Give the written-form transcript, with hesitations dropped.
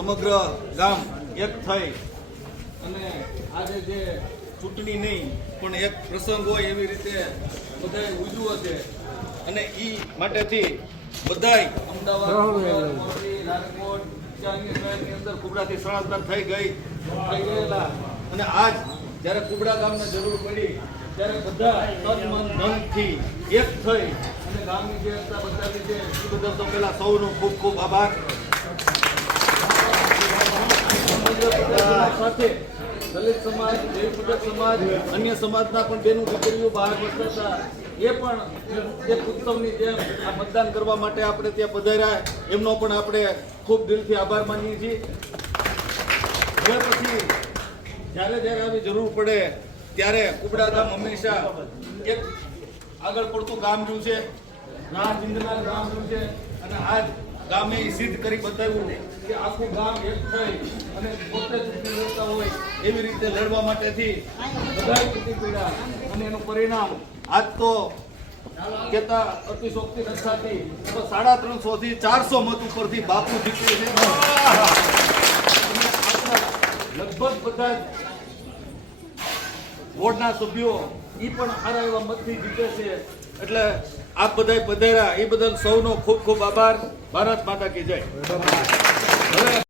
સમગ્ર ગામ એક થઈ અને આજે જે ચૂંટણી નહીં પણ એક પ્રસંગ હોય એવી રીતે બધાએ ઉજવો છે અને એ માટેથી બધાય અમદાવાદ, રાજકોટ, અન્ય શહેરની અંદર કુબડાથી સ્થળાંતર થઈ ગયેલા અને આજ જ્યારે કુબડા ગામને જરૂર પડી ત્યારે બધા તન મન ધનથી એક થઈ અને ગામની જે એકતા બતાવી છે એ બદલ તો પહેલા સૌનો ખૂબ ખૂબ આભાર. સાથે દલિત સમાજ, દેવપૂજક સમાજ, અન્ય સમાજના પણ બેનું દીકરીઓ બહાર વસતા એ પણ એક ઉત્સવની જેમ આ મતદાન કરવા માટે આપણે ત્યાં પધાર્યા એમનો પણ આપણે ખૂબ દિલથી આભાર માનીએ છીએ. હવે પછી જ્યારે આવી જરૂર પડે ત્યારે કુબડા ગામ હંમેશા એક આગળ પડતું ગામ રહ્યું છે, રાહ ચિંતનાર ગામ રહ્યું છે અને આજ ગામે સિદ્ધ કરી બતાવ્યું કે આખું ગામ એક થઈ અને પોતે ચૂંટણી લડતા હોય એવી રીતે લડવા માટેથી બધા ચૂંટી પડ્યા અને એનું પરિણામ આજ તો કેતા અતિશોક્તિ નથી થતી તો 350 થી 400 મત ઉપરથી બાપુ જીતે છે. લગભગ બધા બોર્ડના સભ્યો એ પણ સારા એવા મતથી જીતે છે એટલે આપ બધા પધાર્યા એ બદલ સૌનો ખૂબ ખૂબ આભાર. ભારત માતા કી જય.